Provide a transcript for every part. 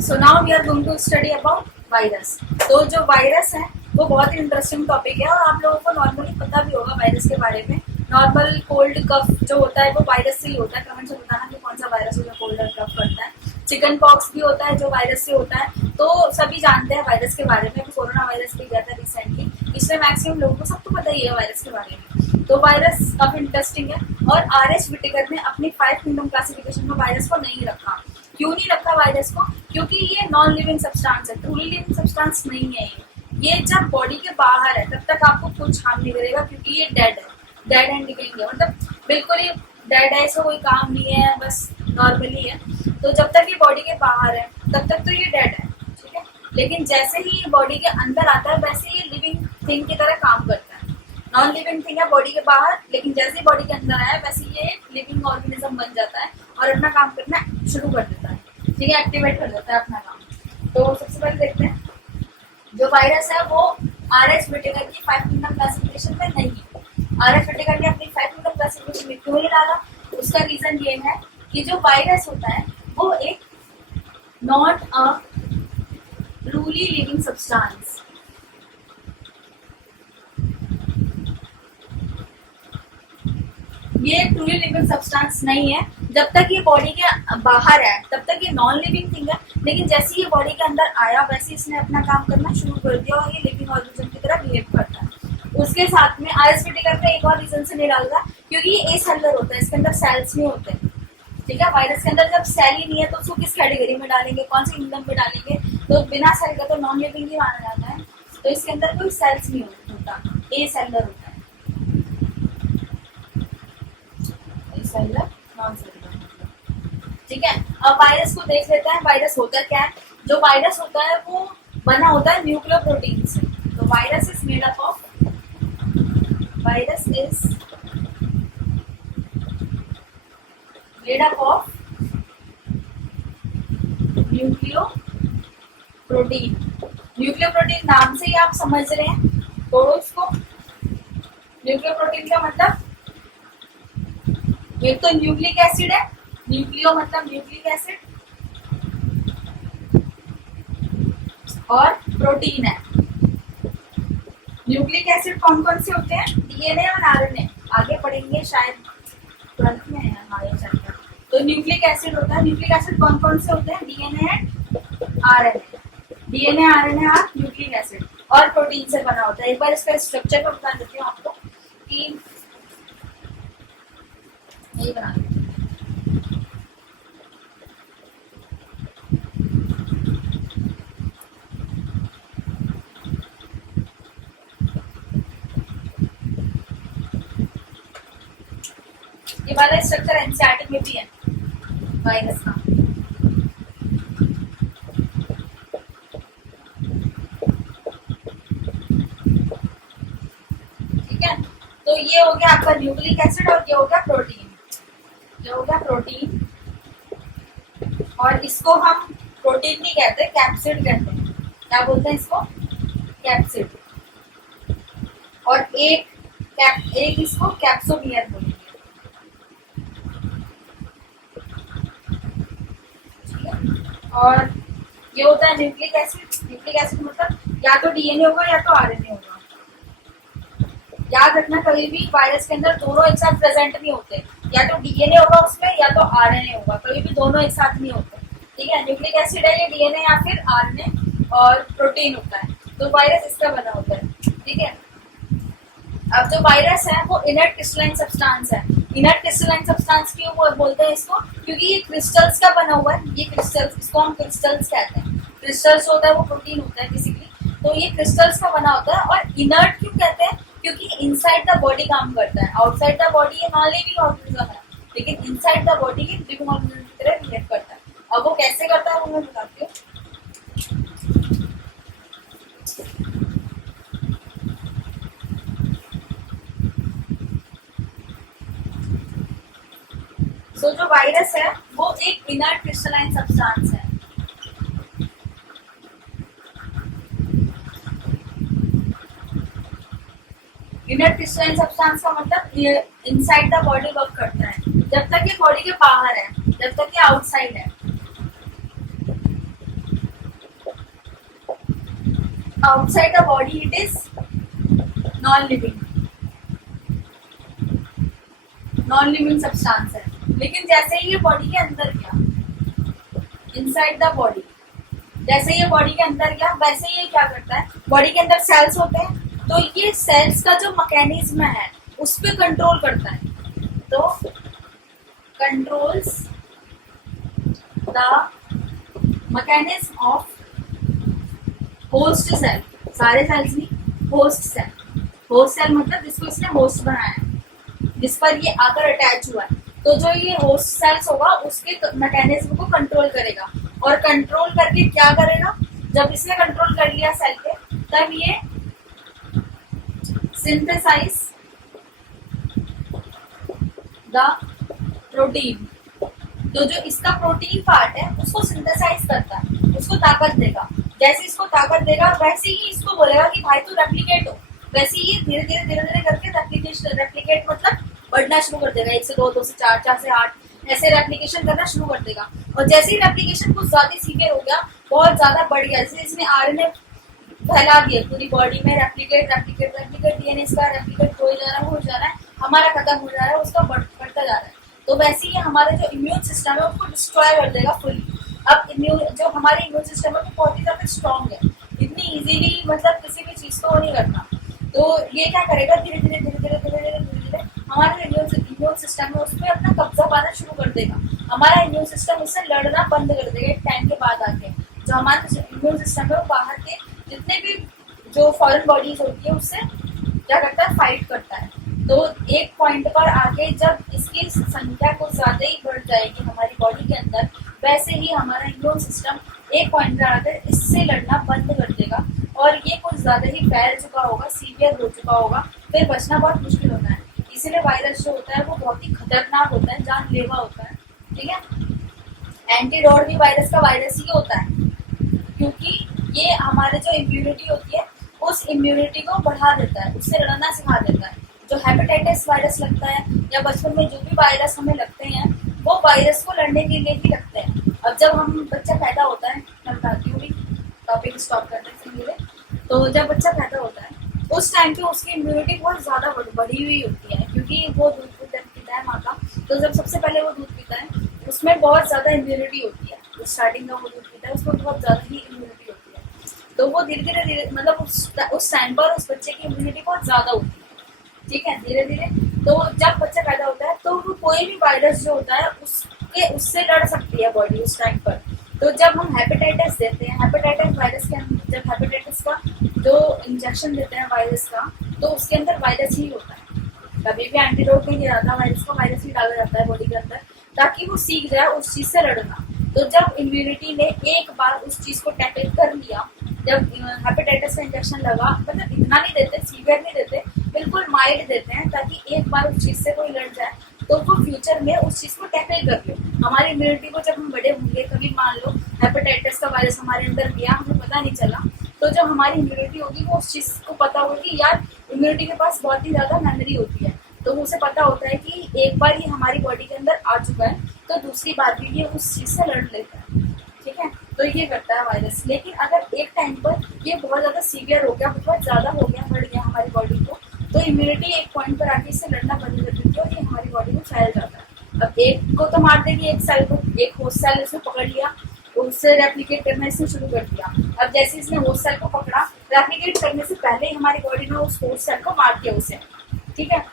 So now we are going to study about virus. तो जो virus है वो बहुत ही इंटरेस्टिंग टॉपिक है और आप लोगों को नॉर्मली पता भी होगा वायरस के बारे में। नॉर्मल कोल्ड कफ जो होता है वो वायरस से ही होता है। कमेंट में बताना कि कौन सा वायरस जो कोल्ड और कफ करता है। चिकन पॉक्स भी होता है जो वायरस से होता है। तो सभी जानते हैं वायरस के बारे में। कोरोना वायरस भी गया था रिसेंटली, इसलिए मैक्सिमम लोगों को सबको पता ही है वायरस के बारे में। तो वायरस काफी इंटरेस्टिंग है और आर.एच. विटेकर ने अपनी 5 किंगडम क्लासिफिकेशन में वायरस को नहीं रखा। क्यों नहीं रखा वायरस को? क्योंकि ये नॉन लिविंग सब्सटेंस है, ट्रूली लिविंग सब्सटेंस नहीं है। ये जब बॉडी के बाहर है तब तक आपको कुछ हार्म नहीं करेगा, क्योंकि ये डेड है, डेड एंड लिविंग है, मतलब बिल्कुल ही डेड है, इसका कोई काम नहीं है, बस नॉर्मली है। तो जब तक ये बॉडी के बाहर है तब तक तो ये डेड है, ठीक है। लेकिन जैसे ही ये बॉडी के अंदर आता है वैसे ये लिविंग थिंग की तरह काम करता है। नॉन लिविंग थिंग है बॉडी के बाहर, लेकिन जैसे ही बॉडी के अंदर आया वैसे ये लिविंग ऑर्गेनिज्म बन जाता है और अपना काम करना शुरू कर देता है, ठीक है, एक्टिवेट कर देता है अपना काम। तो सबसे पहले देखते हैं जो वायरस है वो आर.एच. विटेकर की 5 किंगडम क्लासिफिकेशन में नहीं है। आर.एच. विटेकर ने अपनी 5 किंगडम क्लासिफिकेशन में क्यों नहीं डाला? उसका रीजन ये है कि जो वायरस होता है वो एक not a truly living substance, ये ट्रूली लिविंग सब्सटेंस नहीं है। जब तक ये बॉडी के बाहर है तब तक ये नॉन लिविंग थिंग है, लेकिन जैसे ही ये बॉडी के अंदर आया वैसे इसने अपना काम करना शुरू कर दिया और ये लिविंग ऑर्गेनिज्म की तरह बिहेव करता है। उसके साथ में आर.एच. विटेकर का एक और रीजन से नहीं डालता, क्योंकि ये एसेलुलर होता है, इसके अंदर सेल्स नहीं होते, ठीक है। वायरस के अंदर जब सेल ही नहीं है तो उसको किस कैटेगरी में डालेंगे, कौन सी किंगडम में डालेंगे? तो बिना सेल का तो नॉन लिविंग ही माना जाता है। तो इसके अंदर कोई सेल्स नहीं होता, एसेलुलर होता है, सेलुलर नॉन सेलुलर, ठीक है। अब वायरस को देख लेते हैं वायरस होता क्या है। जो वायरस होता है वो बना होता है न्यूक्लियोप्रोटीन से। तो virus is made up of nucleoprotein. Nucleoprotein नाम से ही आप समझ रहे हैं, तो इसको न्यूक्लियोप्रोटीन का मतलब एक तो न्यूक्लिक एसिड है, न्यूक्लियो मतलब न्यूक्लिक एसिड, और प्रोटीन है। न्यूक्लिक एसिड कौन कौन से होते हैं? डीएनए और आरएनए, आगे पढ़ेंगे शायद तुरंत में है हमारे चैप्टर। तो न्यूक्लिक एसिड होता है। न्यूक्लिक एसिड कौन कौन से होते हैं? DNA and RNA. DNA RNA और न्यूक्लिक एसिड और प्रोटीन से बना होता है। एक बार इसका स्ट्रक्चर को बता देती हूँ आपको कि यही बना देते हैं। ये वाला स्ट्रक्चर एनसीईआरटी में भी है वायरस का। ठीक है, तो ये हो गया आपका न्यूक्लिक एसिड और ये हो गया प्रोटीन। ये हो गया प्रोटीन, और इसको हम प्रोटीन नहीं कहते, कैप्सिड कहते हैं। क्या बोलते हैं इसको? कैप्सिड। और एक इसको कैप्सोमियर बोलेंगे। और ये होता है न्यूक्लिक एसिड। न्यूक्लिक एसिड मतलब या तो डीएनए होगा या तो आरएनए होगा। याद रखना, कभी भी वायरस के अंदर दोनों एक साथ प्रेजेंट नहीं होते, या तो डीएनए होगा उसमें या तो आरएनए होगा, कभी भी दोनों एक साथ नहीं होते, ठीक है। न्यूक्लिक एसिड है ये डीएनए या फिर आरएनए, और प्रोटीन होता है। तो वायरस इसका बना होता है, ठीक है। अब जो वायरस है वो इनर्ट क्रिस्टलाइन सब्सटेंस है। इनर्ट क्रिस्टलाइन सब्सटेंस क्यों बोलते हैं इसको? क्योंकि ये क्रिस्टल्स का बना हुआ है। ये क्रिस्टल्स, इसको हम क्रिस्टल्स कहते हैं। क्रिस्टल्स होता है वो प्रोटीन होता है बेसिकली। तो ये क्रिस्टल्स का बना होता है। और इनर्ट क्यों कहते हैं? क्योंकि इनसाइड द बॉडी काम करता है। आउटसाइड द बॉडी ये नॉन लिविंग ऑर्गेनिज्म है, लेकिन इनसाइड द बॉडी ये लिविंग ऑर्गेनिज्म की तरह बिहेव करता है। अब वो कैसे करता है वो मैं बताती हूँ। तो जो वायरस है वो एक इनर्ट क्रिस्टलाइन सब्सटेंस है। इनर्ट क्रिस्टलाइन सब्सटेंस का मतलब ये इनसाइड द बॉडी वर्क करता है। जब तक ये बॉडी के बाहर है, जब तक ये आउटसाइड है, outside the body it is non living substance है। लेकिन जैसे ही ये बॉडी के अंदर गया, इनसाइड द बॉडी, जैसे ये बॉडी के अंदर गया वैसे ये क्या करता है, बॉडी के अंदर सेल्स होते हैं, तो ये सेल्स का जो मैकेनिज्म है उस पर कंट्रोल करता है। तो controls the mechanism of host cell, सारे सेल्स नहीं, होस्ट सेल मतलब जिसको इसने होस्ट बनाया है, जिस पर ये आकर अटैच हुआ है। तो जो ये होस्ट सेल्स होगा उसके मैकेनिज्म को कंट्रोल करेगा, और कंट्रोल करके क्या करेगा, जब इसने कंट्रोल कर लिया सेल के, तब ये सिंथेसाइज द प्रोटीन, तो जो इसका प्रोटीन पार्ट है उसको सिंथेसाइज करता है, उसको ताकत देगा। जैसे इसको ताकत देगा वैसे ही इसको बोलेगा कि भाई तू रेप्लिकेट हो, वैसे ही धीरे धीरे करके रेप्लिकेट मतलब बढ़ना शुरू कर देगा। 1 से 2, 2 से 4, 4 से 8 ऐसे रेप्लिकेशन करना शुरू कर देगा। और जैसे ही रेप्लिकेशन कुछ ज्यादा सीवियर हो गया, बहुत ज्यादा बढ़ गया, जैसे इसने आरएनए फैला दिया पूरी बॉडी में, रेप्लिकेट डीएनए इसका रेप्लिकेट हो जा रहा है, हमारा खत्म हो जा रहा है, उसका बढ़ता जा रहा है। तो वैसे ही हमारा जो इम्यून सिस्टम है उसको डिस्ट्रॉय कर देगा फुली। अब जो हमारे इम्यून सिस्टम है वो बहुत ही ज्यादा स्ट्रॉन्ग है, इतनी इजीली मतलब किसी भी चीज को नहीं करता। तो ये क्या करेगा, धीरे धीरे हमारे इम्यून सिस्टम है उसमें अपना कब्जा पाना शुरू कर देगा। हमारा इम्यून सिस्टम उससे लड़ना बंद कर देगा एक टाइम के बाद आके। जो हमारा इम्यून सिस्टम है वो बाहर के जितने भी जो फॉरेन बॉडीज होती है उससे क्या करता है, फाइट करता है। तो एक पॉइंट पर आके जब इसकी संख्या कुछ ज्यादा ही बढ़ जाएगी हमारी बॉडी के अंदर, वैसे ही हमारा इम्यून सिस्टम एक पॉइंट पर आकर इससे लड़ना बंद कर देगा, और ये कुछ ज्यादा ही फैल चुका होगा, सीवियर हो चुका होगा, फिर बचना बहुत मुश्किल होता है। इसीलिए वायरस जो होता है वो बहुत ही खतरनाक होता है, जानलेवा होता है। ठीक है, एंटीडोट भी वायरस का वायरस ही होता है, क्योंकि ये हमारे जो इम्यूनिटी होती है उस इम्यूनिटी को बढ़ा देता है, उससे लड़ना सिखा देता है। जो हेपेटाइटिस वायरस लगता है या बचपन में जो भी वायरस हमें लगते हैं वो वायरस को लड़ने के लिए ही लगते हैं। अब जब बच्चा पैदा होता है, मैं बताती हूँ, टॉपिक स्टॉप करते हैं। तो जब बच्चा पैदा होता है उस टाइम पे उसकी इम्यूनिटी बहुत ज्यादा बढ़ी हुई होती है, क्योंकि वो दूध पीता है माँ का। तो जब सबसे पहले वो दूध पीता है उसमें बहुत ज्यादा इम्यूनिटी होती है, तो स्टार्टिंग में वो दूध पीता है उसमें बहुत ज्यादा ही इम्यूनिटी होती है। तो वो धीरे धीरे मतलब उस टाइम पर उस बच्चे की इम्यूनिटी बहुत ज्यादा होती है। ठीक है, धीरे धीरे तो जब बच्चा पैदा होता है तो वो कोई भी वायरस जो होता है उससे लड़ सकती है बॉडी उस टाइम पर। तो जब हम हेपेटाइटिस देते हैं, हेपेटाइटिस वायरस के अंदर जब हेपेटाइटिस का जो इंजेक्शन देते हैं वायरस का, तो उसके अंदर वायरस ही होता है। कभी भी एंटीडोट नहीं दिया जाता वायरस को, वायरस ही डाला जाता है बॉडी के अंदर ताकि वो सीख जाए उस चीज से लड़ना। तो जब इम्यूनिटी ने एक बार उस चीज को टैकल कर लिया, जब हेपेटाइटिस का इंजेक्शन लगा, मतलब इतना नहीं देते, सीवियर नहीं देते, बिल्कुल माइल्ड देते हैं, ताकि एक बार उस चीज से कोई लड़ जाए तो वो फ्यूचर में उस चीज को टैकल कर ले। हमारी इम्यूनिटी को जब हम बड़े होंगे, कभी मान लो हेपेटाइटिस का वायरस हमारे अंदर गया, हमें पता नहीं चला, तो जब हमारी इम्यूनिटी होगी वो उस चीज को पता होगा कि यार इम्यूनिटी के पास बहुत ही ज्यादा मेमोरी होती है, तो उसे पता होता है कि एक बार ये हमारी बॉडी के अंदर आ चुका है तो दूसरी बार भी ये उस चीज से लड़ लेता है। ठीक है, तो ये करता है वायरस। लेकिन अगर एक टाइम पर ये बहुत ज्यादा सीवियर हो गया, बहुत ज्यादा हो गया, बढ़ गया हमारी बॉडी को, तो इम्यूनिटी एक पॉइंट पर आके इससे लड़ना बंद कर देती है और ये हमारी बॉडी में फैल जाता है। अब एक को तो मार देगी, एक सेल को, एक होस्ट सेल इसने पकड़ लिया, उससे रेप्लिकेट करना इसने शुरू कर दिया। अब जैसे इसने होस्ट सेल को पकड़ा, रेप्लिकेट करने से पहले ही हमारी बॉडी में उस होस्ट सेल को मार दिया उसे। ठीक है,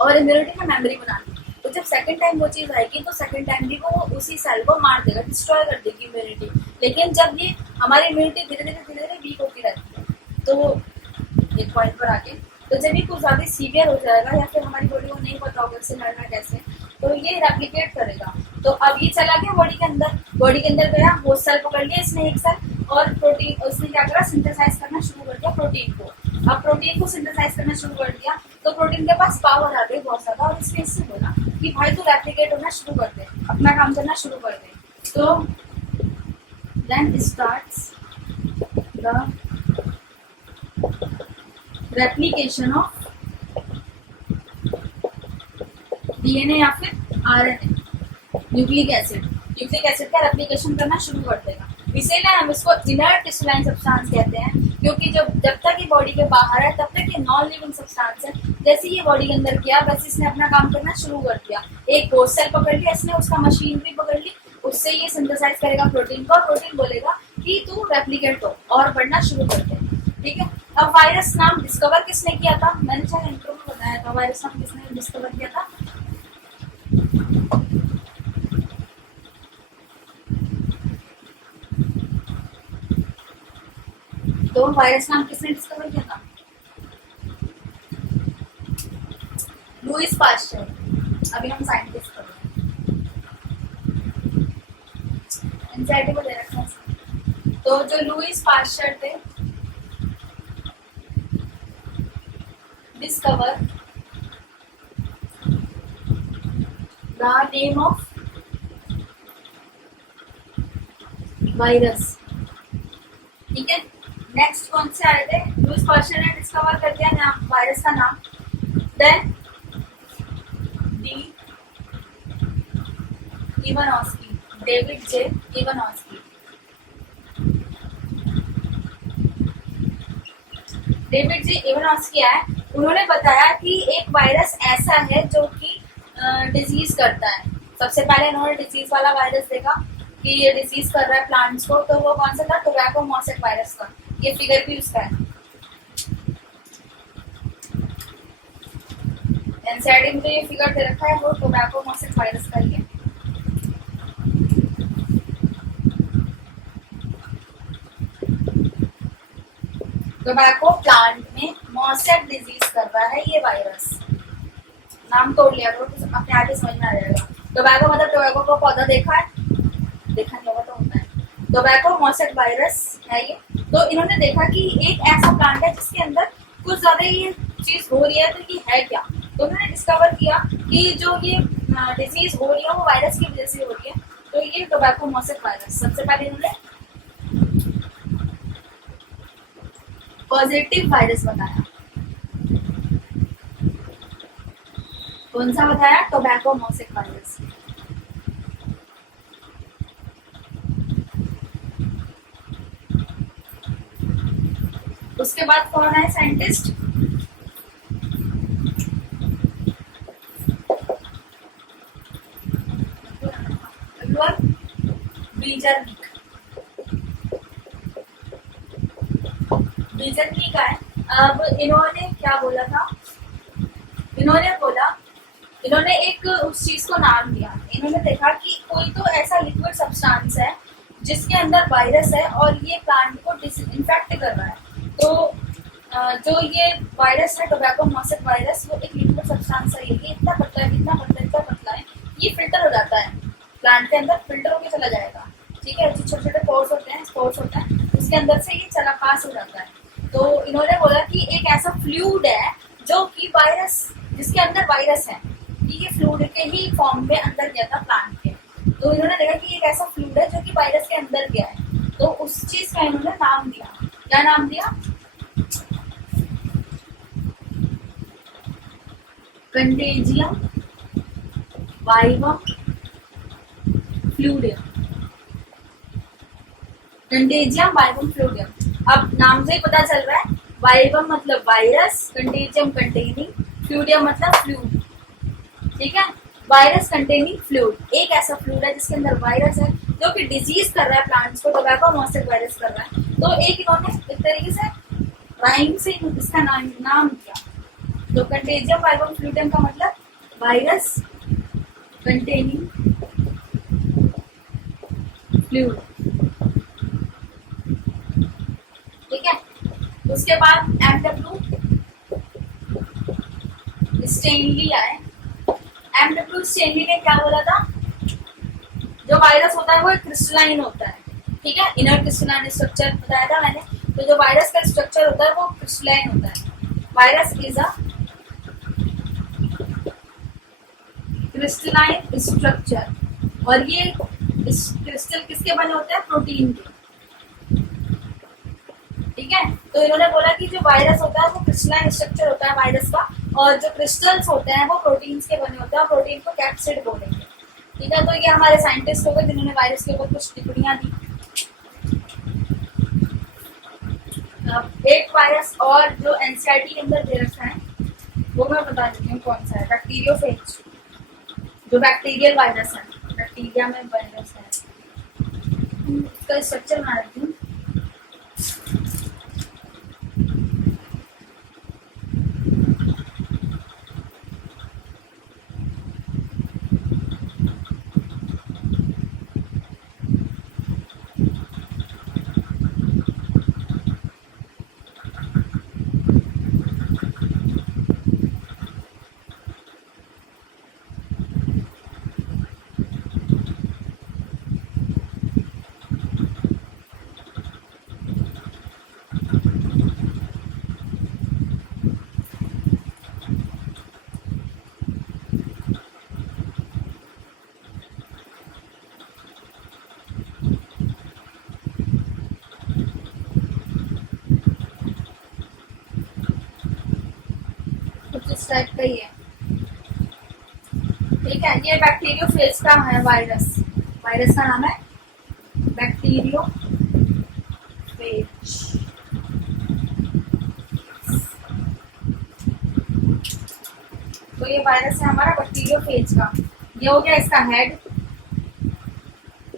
और इम्यूनिटी में मेमोरी बना दी। तो जब सेकंड टाइम वो चीज आएगी तो सेकंड टाइम भी वो उसी सेल को मार देगा, डिस्ट्रॉय कर देगी इम्यूनिटी। लेकिन जब ये हमारी इम्यूनिटी धीरे धीरे वीक होती रहती है, तो एक पॉइंट पर आके, तो जब ये कुछ ज्यादा सीवियर हो जाएगा या फिर हमारी बॉडी को नहीं पता होगा इससे लड़ना कैसे, तो ये रेप्लिकेट करेगा। तो अब ये चला गया बॉडी के अंदर गया, होस्ट सेल पकड़ लिया इसने एक सेल, और प्रोटीन उसने क्या करा, सिंथेसाइज करना शुरू कर दिया प्रोटीन को। अब प्रोटीन को सिंथेसाइज करना शुरू कर दिया तो प्रोटीन के पास पावर आ गई बहुत ज्यादा, और इसने इससे बोला कि भाई तू रेप्लिकेट होना शुरू कर दे, अपना काम करना शुरू कर दे। तो then starts the replication of DNA या फिर आरएनए, न्यूक्लिक एसिड का रेप्लिकेशन करना शुरू कर देगा। इसीलिए हम इसको इनर्ट क्रिस्टलाइन सब्सटेंस कहते हैं, क्योंकि जब तक ये बॉडी के बाहर है तब तक ये नॉन लिविंग सब्सटेंस है। जैसे ये बॉडी के अंदर गया बस इसने अपना काम करना शुरू कर दिया, एक होस्ट सेल पकड़ लिया इसने, उसका मशीनरी पकड़ ली, उससे ये सिंथेसाइज करेगा प्रोटीन को और प्रोटीन बोलेगा कि तू रेप्लिकेट हो और बढ़ना शुरू कर दे। ठीक है। अब वायरस नाम डिस्कवर किसने किया था? मैंने शायद इंट्रो में बताया था वायरस नाम किसने डिस्कवर किया था। तो वायरस नाम किसने डिस्कवर किया था? Lewis pasture. अभी हम साइंटिस्ट कर रहे हैं, एनसीईआरटी को दे रखा है। तो जो लुईस पास्चर थे, discover the name of virus. ठीक है। नेक्स्ट कौन से आए थे? लुईस पास्चर ने डिस्कवर कर दिया नाम वायरस का नाम। Then D Ivanovsky, David J Ivanovsky. David J Ivanovsky है, उन्होंने बताया कि एक वायरस ऐसा है जो कि डिजीज करता है। सबसे पहले उन्होंने डिजीज वाला वायरस देखा कि ये डिजीज कर रहा है प्लांट्स को, तो वो कौन सा था? टोबैको मॉसेक वायरस का। ये फिगर भी उसका है, एनसीईआरटी में ये फिगर दे रखा है, वो टोबैको मॉसेक वायरस का ही है। टोबैको प्लांट में मॉसेक डिजीज कर रहा है ये वायरस। नाम तोड़ लिया तो अपने आगे समझ में आ जाएगा। टोबैको मतलब टोबैको का पौधा देखा है, देखा नहीं होगा तो होता है। टोबैको मॉसेक वायरस है ये। तो इन्होंने देखा कि एक ऐसा प्लांट है जिसके अंदर कुछ ज्यादा ये चीज हो रही है, तो ये है क्या? तो उन्होंने डिस्कवर किया कि जो ये डिजीज हो रही है वो वायरस की वजह से हो रही है। तो ये टोबैको मॉसेक वायरस, सबसे पहले इन्होंने पॉजिटिव वायरस बताया। कौन सा बताया? Tobacco mosaic virus. उसके बाद कौन है साइंटिस्ट? बीजरनिक है। अब इन्होंने क्या बोला था? इन्होंने एक उस चीज को नाम दिया। इन्होंने देखा कि कोई तो ऐसा लिक्विड सब्सटेंस है जिसके अंदर वायरस है और ये प्लांट को इन्फेक्ट कर रहा है। तो जो ये वायरस है टोबैको मॉसेक वायरस, वो एक लिक्विड सब्सटेंस है। ये इतना पतला है, इतना पतला, इतना पतला है, ये फिल्टर हो जाता है प्लांट के अंदर, फिल्टर होकर चला जाएगा। ठीक है। जो छोटे छोटे पोर्स होते हैं, स्पोर्स होता है, उसके अंदर से ये चला पास हो जाता है। तो इन्होंने बोला कि एक ऐसा फ्लूइड है जो कि वायरस, जिसके अंदर वायरस है, कि ये फ्लूइड के ही फॉर्म में अंदर गया था प्लांट के। तो इन्होंने देखा कि एक ऐसा फ्लूइड है जो कि वायरस के अंदर गया है। तो उस चीज का इन्होंने नाम दिया। क्या नाम दिया? Contagium vivum fluidum. Contagium vivum fluidum. अब नाम से ही पता चल रहा है, वाइवम मतलब वायरस, कंटेजियम कंटेनिंग, फ्लूइडियम मतलब फ्लूइड। ठीक है। वायरस कंटेनिंग फ्लूइड, एक ऐसा फ्लूइड है जिसके अंदर वायरस है जो कि डिजीज कर रहा है प्लांट्स को, टोबैको मॉसेक वायरस कर रहा है। तो एक इन्होंने एक तरीके से राइम से इसका नाम दिया। तो कंटेजियम वाइवम फ्लूइडियम का मतलब वायरस कंटेनिंग फ्लूइड। ठीक है। उसके बाद एमडब्ल्यू स्टेनली आए। एमडब्ल्यू स्टेनली ने क्या बोला था? जो वायरस होता है वो क्रिस्टलाइन होता है। ठीक है। इनर क्रिस्टलाइन स्ट्रक्चर बताया था मैंने। तो जो वायरस का स्ट्रक्चर होता है वो क्रिस्टलाइन होता है। Virus is a crystalline structure. और ये क्रिस्टल किसके बने होते हैं? प्रोटीन के। ठीक है। तो इन्होंने बोला कि जो वायरस होता है वो क्रिस्टलाइन स्ट्रक्चर होता है वायरस का, और जो क्रिस्टल्स होते हैं वो प्रोटीन्स के बने होते हैं, प्रोटीन को कैप्सिड बोलेंगे। ठीक है। तो ये हमारे साइंटिस्ट हो गए जिन्होंने वायरस के ऊपर कुछ टिप्पणियां दी। एक वायरस और जो एनसीईआरटी के अंदर दे रखा है वो मैं बता देती हूँ कौन सा है। बैक्टीरियोफेज, जो बैक्टीरियल वायरस है, बैक्टीरिया में वायरस है, इसका स्ट्रक्चर बना देती हूँ। इस टाइप का ही है, ठीक है। ये बैक्टीरियोफेज का है वायरस, वायरस का नाम है बैक्टीरियोफेज। तो ये वायरस है हमारा बैक्टीरियोफेज का। ये हो गया इसका हेड,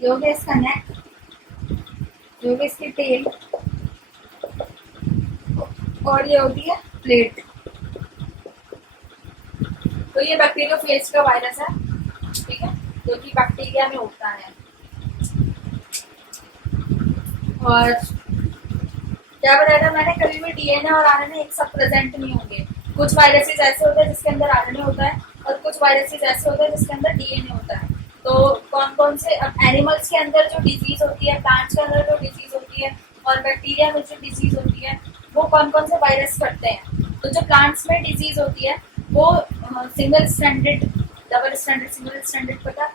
ये हो गया इसका नेक, ये हो गया इसकी टेल, और ये होती है प्लेट। तो ये बैक्टीरियोफेज का वायरस है, ठीक है, जो कि बैक्टीरिया में होता है। और क्या बताया था मैंने, कभी भी डीएनए और आरएनए एक साथ प्रेजेंट नहीं होंगे। कुछ वायरसेस ऐसे होते हैं जिसके अंदर आरएनए होता है, और कुछ वायरसेस ऐसे होते हैं जिसके अंदर डीएनए होता है। तो कौन कौन से, अब एनिमल्स के अंदर जो डिजीज होती है, प्लांट्स के अंदर जो डिजीज होती है, और बैक्टीरिया में जो डिजीज होती है, वो कौन कौन से वायरस करते हैं। तो जो प्लांट्स में डिजीज होती है वो single standard, double standard, single standard पता,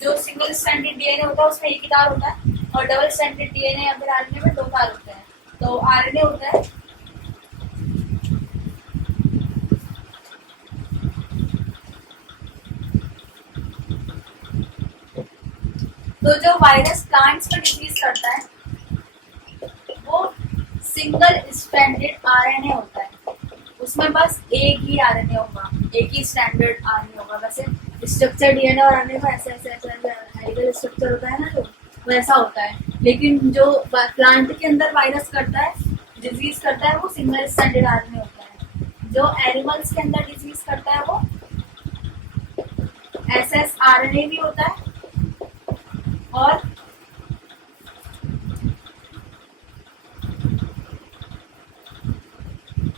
जो सिंगल स्टैंडर्ड डीएनए होता है उसमें एक ही तार होता है, और डबल स्टैंडर्ड डीएनए या फिर आरएनए में दो तार होते हैं। तो आरएनए होता है तो जो वायरस प्लांट्स में डिजीज करता है वो सिंगल स्टैंडर्ड आरएनए होता है, उसमें बस एक ही आरएनए होगा, एक ही स्टैंडर्ड आरएनए होगा। वैसे स्ट्रक्चर डीएनए और आरएनए का ऐसे ऐसे ऐसे हेलिकल स्ट्रक्चर होता है ना, जो वैसा होता है। लेकिन जो प्लांट के अंदर वायरस करता है, डिजीज करता है, वो सिंगल स्टैंडर्ड आरएनए होता है। जो एनिमल्स के अंदर डिजीज करता है वो एसएस आरएनए भी होता है, और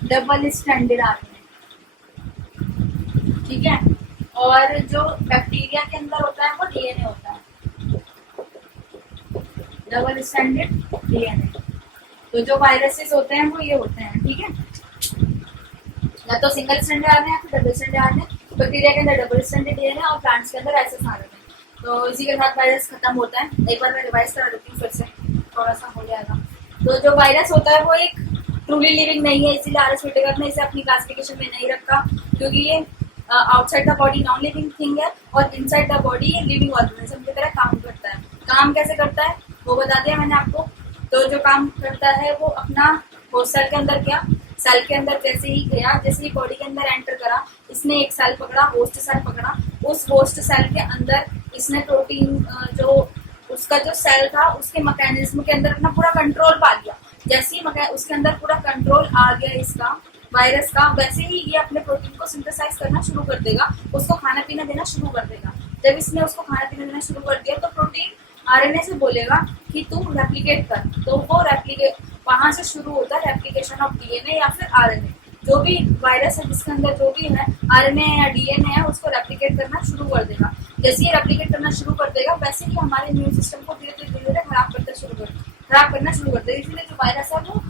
डबल स्टैंडर्ड आरएनए, ठीक है। और जो बैक्टीरिया के अंदर होता है वो डीएनए होता है, डबल स्टैंडर्ड डीएनए। तो जो वायरसेस होते हैं वो ये होते हैं, ठीक है, या तो सिंगल स्टैंडर्ड आरएनए या फिर डबल स्टैंडर्ड आरएनए। बैक्टीरिया के अंदर डबल स्टैंडर्ड डीएनए और प्लांट्स के अंदर एसएस आरएनए। तो इसी के साथ वायरस खत्म होता है। एक बार मैं रिवाइज करा देती हूँ फिर से, थोड़ा सा हो जाएगा। तो जो वायरस होता है वो एक ट्रूली लिविंग नहीं है, इसीलिए आरएस विटेकर ने इसे अपनी क्लासिफिकेशन में नहीं रखा, क्योंकि ये outside the body non living thing है, और इनसाइड द बॉडी ये लिविंग ऑर्गेनिज्म की तरह काम करता है। काम कैसे करता है वो बता दिया मैंने आपको। तो जो काम करता है वो अपना होस्ट सेल के अंदर गया, सेल के अंदर जैसे ही गया, जैसे ही बॉडी के अंदर एंटर करा, इसने एक सेल पकड़ा, होस्ट सेल पकड़ा। उस होस्ट सेल के अंदर इसने प्रोटीन, जो उसका जो सेल था उसके मैकेनिज्म के अंदर अपना पूरा कंट्रोल पा लिया। जैसे ही उसके अंदर पूरा कंट्रोल आ गया इसका वायरस का, वैसे ही ये अपने प्रोटीन को सिंथेसाइज करना शुरू कर देगा, उसको खाना पीना देना शुरू कर देगा। जब इसने उसको खाना पीना देना शुरू कर दिया तो प्रोटीन आरएनए से बोलेगा कि तू रेप्लिकेट कर। तो वो रेप्लिकेट वहां से शुरू होता है, रेप्लिकेशन ऑफ डीएनए या फिर आरएनए। जो भी वायरस है जिसके अंदर जो भी है आरएनए या डीएनए है, उसको रेप्लिकेट करना शुरू कर देगा। जैसे ये रेप्लिकेट करना शुरू कर देगा वैसे ही हमारे इम्यून सिस्टम को धीरे धीरे खराब करना शुरू कर देगा। इसलिए जो वायरस है वो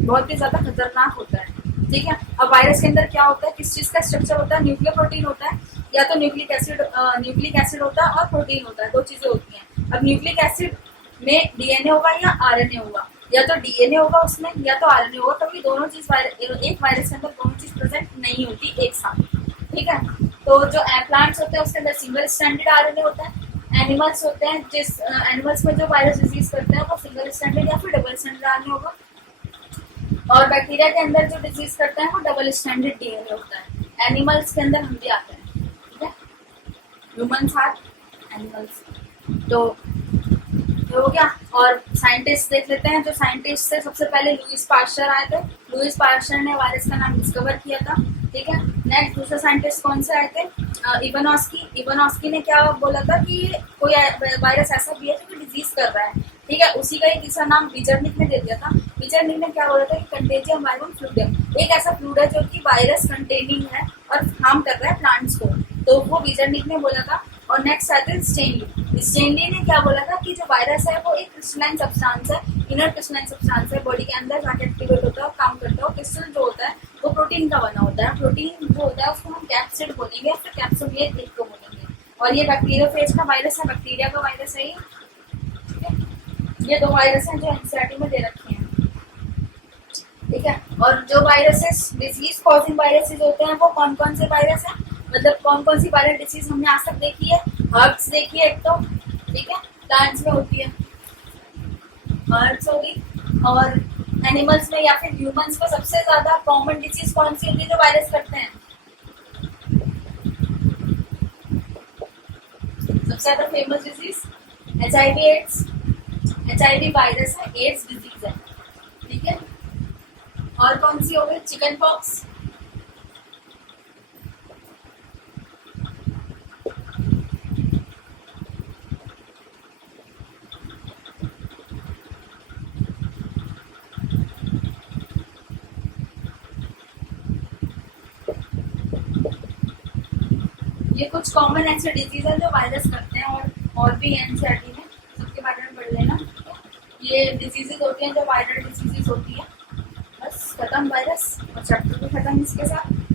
बहुत ही ज्यादा खतरनाक होता है, ठीक है। अब वायरस के अंदर क्या होता है, किस चीज का स्ट्रक्चर होता है, न्यूक्लियर प्रोटीन होता है, या तो न्यूक्लिक एसिड होता है और प्रोटीन होता है, दो चीजें होती हैं। अब न्यूक्लिक एसिड में डीएनए होगा या आरएनए होगा, या तो डीएनए होगा उसमें या तो आरएनए होगा, क्योंकि दोनों चीज एक वायरस के अंदर दोनों चीज प्रेजेंट नहीं होती एक साथ, ठीक है। तो जो प्लांट्स होते हैं उसके अंदर सिंगल स्टैंडर्ड आरएनए होता है। एनिमल्स होते हैं, जिस एनिमल्स में जो वायरस डिजीज करते हैं वो सिंगल स्टैंडर्ड या फिर डबल स्टैंडर्ड आरएनए होगा। और बैक्टीरिया के अंदर जो डिजीज करते हैं वो डबल स्टैंडर्ड डीएनए होता है। एनिमल्स के अंदर हम भी आते हैं, ठीक है, ह्यूमंस आर एनिमल्स। तो हो गया। और साइंटिस्ट देख लेते हैं। जो साइंटिस्ट से सबसे पहले लुईस पास्चर आए थे। लुईस पास्चर ने वायरस का नाम डिस्कवर किया था, ठीक है। नेक्स्ट दूसरे साइंटिस्ट कौन से आए थे? इवानोस्की। इवानोस्की ने क्या बोला था कि कोई वायरस ऐसा भी है जो डिजीज कर रहा है, ठीक है। उसी का ही तीसरा नाम विजर्निक ने दे दिया था। विजर्निक ने क्या बोला था कि कंटेजियम वायरल फ्लूइड, एक ऐसा फ्लूइड है जो कि वायरस कंटेनिंग है और हार्म कर रहा है प्लांट्स को, तो वो विजर्निक ने बोला था। और नेक्स्ट आते हैं स्टेनली। स्टेनली ने क्या बोला था कि जो वायरस है वो एक क्रिस्टलाइन सब्सटेंस है, इनर क्रिस्टलाइन सब्सटेंस है, बॉडी के अंदर जाके एक्टिवेट होता है और काम करता है। क्रिस्टल जो होता है वो प्रोटीन का बना होता है। प्रोटीन जो होता है उसको हम कैप्सिड बोलेंगे, फिर कैप्सुलेट एक को बोलेंगे। और ये बैक्टीरियोफेज का वायरस है, बैक्टीरिया का वायरस है ये, ठीक है। ये दो वायरस हैं जो एनसीईआरटी में दे रखे हैं, ठीक है। और जो वायरसेस डिजीज कॉजिंग वायरसेस होते हैं वो कौन कौन से वायरस हैं, मतलब कौन कौन सी वायरल डिजीज हमने आज तक देखी है? हर्ब्स देखी है एक तो, ठीक है, प्लांट्स में होती है, हर्ब्स होगी। और एनिमल्स में या फिर ह्यूमंस में सबसे ज्यादा कॉमन डिजीज कौन सी होती है जो वायरस करते हैं? सबसे ज्यादा famous disease HIV AIDS. HIV वायरस है, एड्स डिजीज है, ठीक है। और कौन सी हो गई? चिकन पॉक्स, ये कुछ कॉमन ऐसे डिजीज है जो वायरस करते हैं। और भी एनसीईआरटी में सबके बारे में पढ़ लेना। ये डिजीजेज होती हैं जो वायरल डिजीजेज होती है। बस खत्म वायरस और चैप्टर भी खत्म इसके साथ।